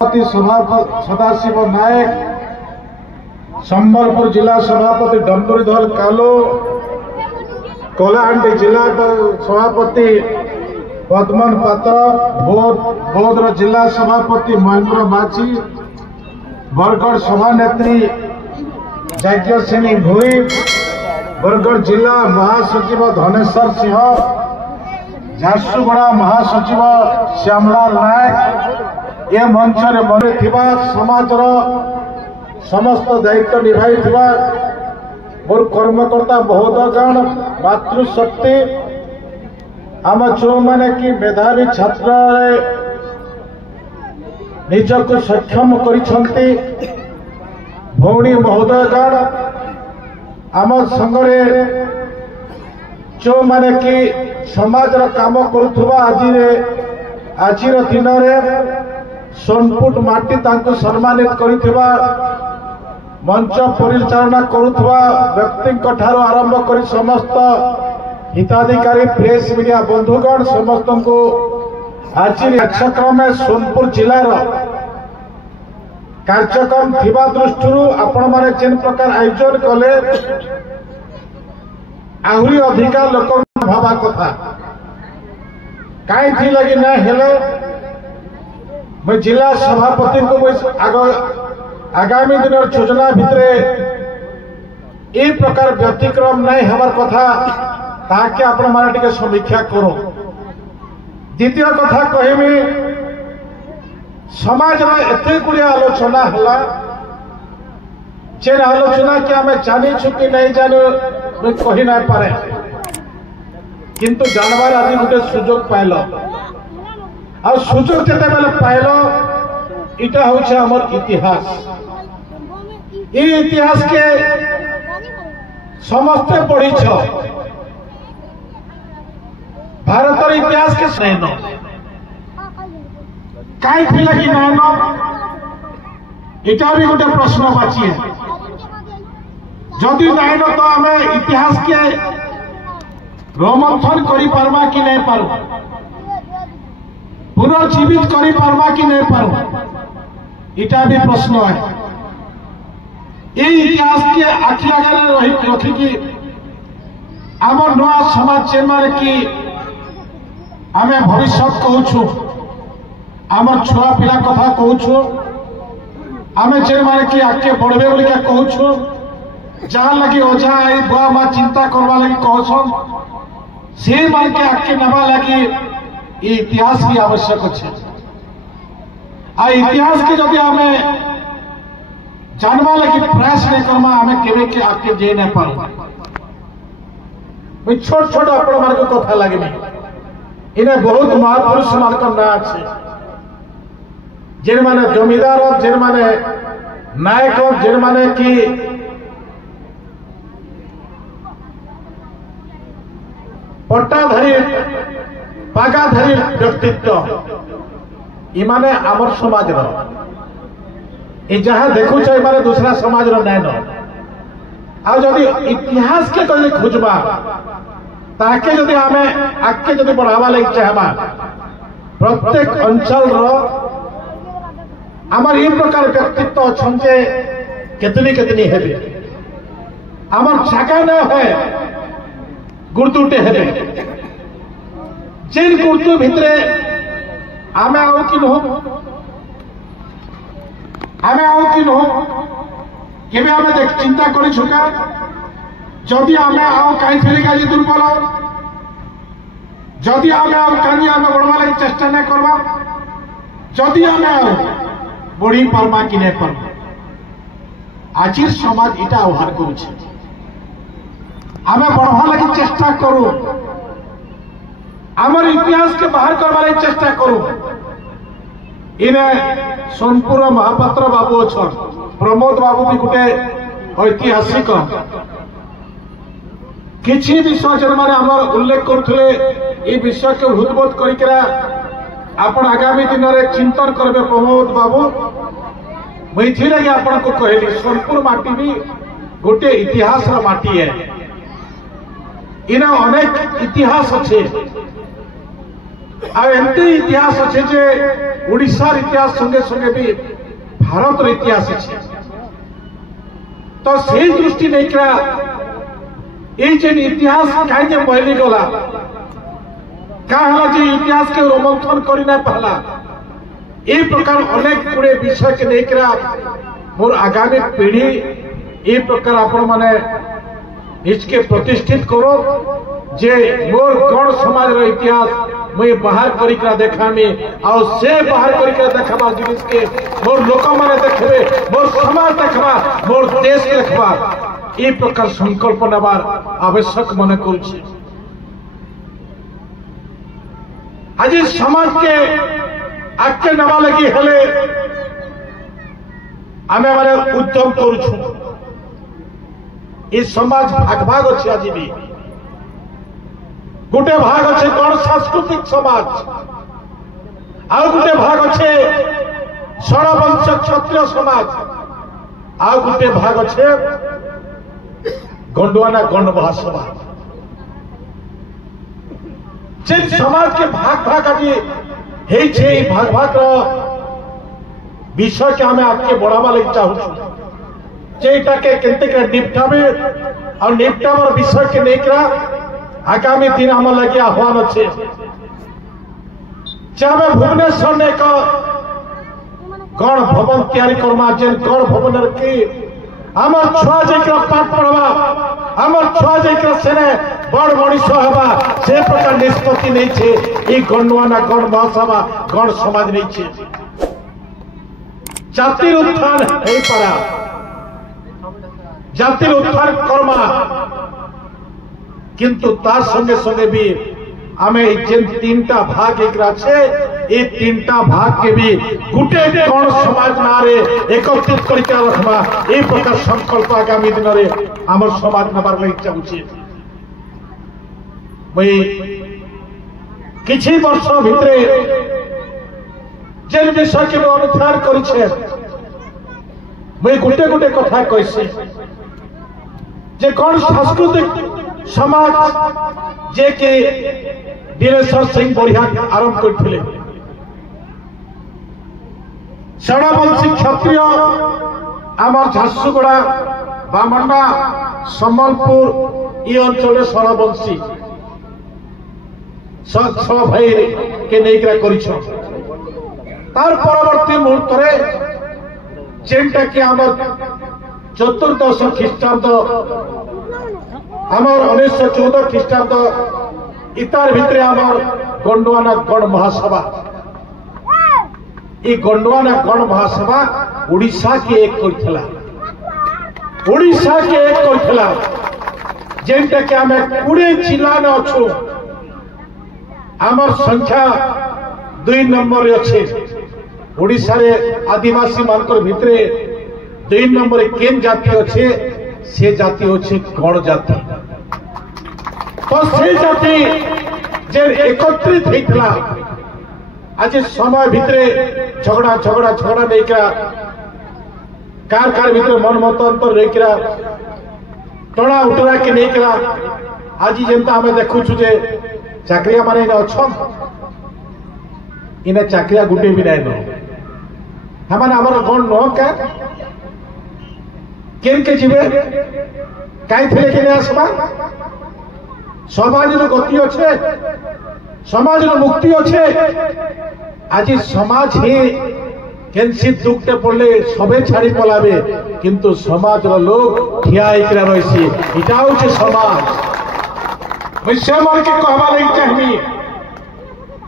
सदाशिव नायक, संबलपुर जिला सभापति डंबुरीधर कालो, कलाहांडी जिला सभापति पद्मन पात्र, बौद्ध जिला सभापति महेंद्र माची, बरगढ़ सभानेत्री यज्ञसिनी भोई, बरगढ़ जिला महासचिव धनेश्वर सिंह, झारसुगुड़ा महासचिव श्यामलाल नायक, ये मंच समाजर समस्त दायित्व निभाई मोर कर्मकर्ता महोदयगण, मातृशक्ति आम जो मैंने कि मेधावी छात्र निजक सक्षम करिछंती, भौणी महोदयगण आम संगरे जो मैंने कि समाजर काम करुवा आजिर दिन में सोनपुट माटी तांको सम्मानित करिथिबा, मंच परिचालना करुवा व्यक्ति ठारू आरंभ कर समस्त हिताधिकारी प्रेस मीडिया बंधुगण समस्त को आज कार्यक्रम सोनपुर जिलार कार्यक्रम थिबा दृष्टि आपण माने जेन प्रकार आयोजन कले आहरी अधिका लोक भावा कथा कहीं लगी ना हेले मैं जिला सभापति को आगामी दिन योजना भितर ए प्रकार व्यतिक्रम नहीं हमार कथा ताकि आपण माने समीक्षा करो। द्वितीय कथा कहमी समाज में एते गुड़िया आलोचना है जेन आलोचना कि आम जानी कि नहीं जानी मैं कही ना पारे, किंतु जानवर आदि गोटे सुजोग पाइल आ सुजोग जिते बेले पाइल इटा हूँ आमर इतिहास। ये इतिहास के समस्ते पढ़ी भारत इतिहास के नैन कहीं लगी नैन इटा भी गोटे प्रश्न बाची है। जदि नैन तो आम इतिहास के रोमंथन करि पारमा कि नहीं पारू, पुनर्जीवित करि पारमा कि नहीं पारू, इटा भी प्रश्न है। ये इतिहास के आखि आगे रखिकी आम नया समाज जेन माने कि आम भविष्य कहूँ, आम छुआ पिला कथा कहूँ, आम जेन माने कि आगे बढ़े बोलिका कहूँ, जहाँ लगी ओझा आई बुआ माँ चिंता करवा लगी कहसन से मान के आगे नवा लगी इतिहास भी आवश्यक अच्छे। आ इतिहास के जदि आम जानवा लगी प्रयास नहीं करमा आम केवे के आगे जे नहीं पार। छोट छोट आपण मान कथा लगे इन्हें बहुत महापुरुष मान ना अच्छे जेन माने जमीदार जेन माने नायक जेन माने कि पट्टाधारी पागाधारी व्यक्तित्व इमाने आमर समाज जहाँ देखु माने दूसरा समाज नैन आदि इतिहास के कहीं खोजबा ताके जदि आमे आगे जदि बढ़ावा लगी चाहबा प्रत्येक अंचल आमर ये प्रकार व्यक्तित्व अच्छे केतनी केतनी हेबे आमर जगह न है गुर्तुटे हेबे जेन गुर्तु भितरे आमे आओ कि न आमे आओ कि न केबे आमे देख चिंता करि छुका जदि आमे आओ काई थली गाजी दुर्बल जदि आमे आओ कानी आमे बढ़वा लागि चेष्टा न करबा जदि आमे आओ बढ़ी पारमा कि नहीं पारमा आजिर समाज इटा आह्वान करुछे आमे बढ़वा लगी चेष्टा करू आमर इतिहास के बाहर करवा लगी चेष्टा करू। इने सोनपुर महापात्र बाबू अच्छा प्रमोद बाबू भी गोटे ऐतिहासिक किसी विषय जन मैंने आमर उल्लेख करुले ये विषय के हृदबोध करा आपण आगामी दिन में चिंतन करेंगे प्रमोद बाबू मुझे लगे आपण को कहली सोनपुर माटी भी गोटे इतिहास माटी है। इन अनेक इतिहास अच्छे एमती इतिहास अच्छे जे उड़ीसार इतिहास संगे संगे भी भारत इतिहास अच्छे तो से दृष्टि नहीं करा ये इतिहास कहीं बहली गला क्या इतिहास के रोमंथन करना पहला ये प्रकार अनेक गुड़े विषय के लेकर मोर आगामी पीढ़ी ये प्रकार आपण माने इसके प्रतिष्ठित करो जे मोर गण समाज रो इतिहास मुझे बाहर करिकरा देखामी और से बाहर करिकरा देखबा जिनिस के मोर लोक माने देखबे मोर समाज देखबा मोर देश देखबा ये प्रकार संकल्प नबार आवश्यक मन करुछि। आज समाज के आगे नवा लगी हेले आमे माने उद्यम करुछु ये समाज भाग भाग अच्छे आज भी गोटे भाग अच्छे गण सांस्कृतिक समाज आउ गोटे भाग अच्छे षड़वंश क्षत्रिय समाज आउ गोटे भाग अच्छे गंडुआना गण महासमाज जिन समाज के भाग भाग आज भाग भाग विषय के हमें आगे बढ़ावा लगी चाहूँ जेटा के केंते निपटाबे और निपटावर विषय के लेकर आगामी दिन आम लगे आह्वान अच्छे चाहे भुवनेश्वर ने एक गण भवन तैयारी करमा जेन गण भवन की आमर छुआ जाकर पाठ पढ़वा आमर छुआ जाकर सेने बड़ मनीष हवा से प्रकार निष्पत्ति नहीं छे ये गणवाना गण महासभा गण समाज नहीं छे जातिर उत्थान हो पारा जातिर उत्थान करमा किंतु तार संगे संगे भी आमे जेन तीनटा भाग एक छे ये तीनटा भाग के भी गुटे गण समाज नारे एकत्रित करके रखबा ए प्रकार संकल्प आगामी दिन रे हमर समाज नबार लगी चाहूछि। मई किछि वर्ष भितरे जेन विषय के अनुधार करिछे मई गुटे गुटे कथा कहिछि जे गण सांस्कृतिक समाज जे के दिनेश्वर सिंह बढ़िया आरंभ करथिले षड़वंशी क्षत्रिय आमर झारसुगुड़ा बामंडा सम्बलपुर ये अंचल षड़वंशी छ भाई के नहीं कर तार परवर्ती मुहूर्त जेनटा कि आमर चतुर्दश ख्रीष्टाब्द आमर 1914 ख्रीष्टाब्द इतार भितरे आमर गंडुआना गण महासभा ये गंडुआना गण महासभा उड़ीसा के एक करथिला उड़ीसा के एक करथिला जेनटा कि आमे 20 जिला में अछु आमर संख्या 2 नंबर अच्छे उड़ीसा रे आदिवासी मानकर भितरे 2 नंबर केन जाति अच्छे से जाति अच्छे गण जाति तो से जाति जे एकत्रित होता आज समय भितरे झगड़ा झगड़ा झगड़ा नहीं कार भितरे मन मतांतर नहीं टणा उटरा के नहीं आज जेनता हमें देखुछु जे चाकरिया माने अच्छन इन्हें चाकरिया गुटे भी नहीं न हमारे आमर गण न क्या केन के जीवे कहीं थे के आसबा समाज गति अच्छे समाज मुक्ति अच्छे आज समाज ही केनसी दुखते पड़े सबे छाड़ी पलाबे किंतु समाज लोग ठिया रही इटा हूँ समाज मुझे मन के कहवा लगी चाहिए